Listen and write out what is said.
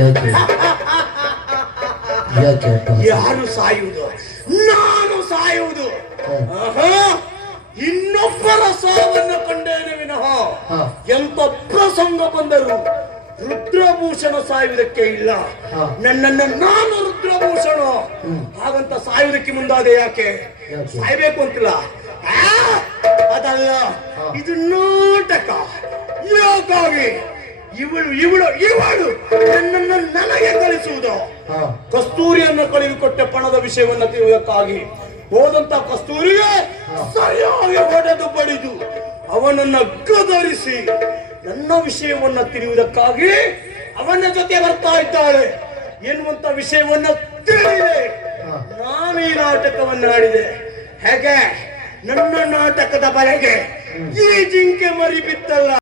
ಯಾಕೆ ಯಾಕೆ ಯಾರು ಸಾಯುವುದು? ನಾನು ಸಾಯುವುದು. ಇನ್ನೊಬ್ಬರ ಸಾವನ್ನು ಕಂಡೇನೆ ವಿನಃ ಎಂತ ಪ್ರಸಂಗ ಬಂದರು ರುದ್ರಭೂಷಣ ಸಾಯುವುದಕ್ಕೆ ಇಲ್ಲ. ನನ್ನನ್ನು ನಾನು ರುದ್ರಭೂಷಣ ಹಾಗಂತ ಸಾಯುವುದಕ್ಕೆ ಮುಂದಾದೆ. ಯಾಕೆ ಸಾಯ್ಬೇಕು ಅಂತಿಲ್ಲ, ಅದಲ್ಲ, ಇದು ನಾಟಕ. ಯಾಕಾಗಿ ಇವಳು ಇವಳು ಇವಳು ನನ್ನನ್ನು ನನಗೆ ಕಳಿಸುವುದು. ಕಸ್ತೂರಿಯನ್ನು ಕಳುಹಿಕೊಟ್ಟೆ ಪಣದ ವಿಷಯವನ್ನ ತಿಳಿಯುವುದಕ್ಕಾಗಿ ಹೋದಂತ ಕಸ್ತೂರಿಗೆ ಸರಿಯಾಗಿ ಹೊಡೆದು ಬಡಿದು ಅವನನ್ನ ಗದರಿಸಿ ನನ್ನ ವಿಷಯವನ್ನ ತಿಳಿಯುವುದಕ್ಕಾಗಿ ಅವನ ಜೊತೆ ಬರ್ತಾ ಇದ್ದಾಳೆ ಎನ್ನುವಂತ ವಿಷಯವನ್ನ ತಿಳಿದೆ. ನಾನೀ ನಾಟಕವನ್ನ ಆಡಿದೆ. ಹೇಗೆ ನನ್ನ ನಾಟಕದ ಬಲೆಗೆ ಈ ಜಿಂಕೆ ಮರಿ ಬಿತ್ತಲ್ಲ.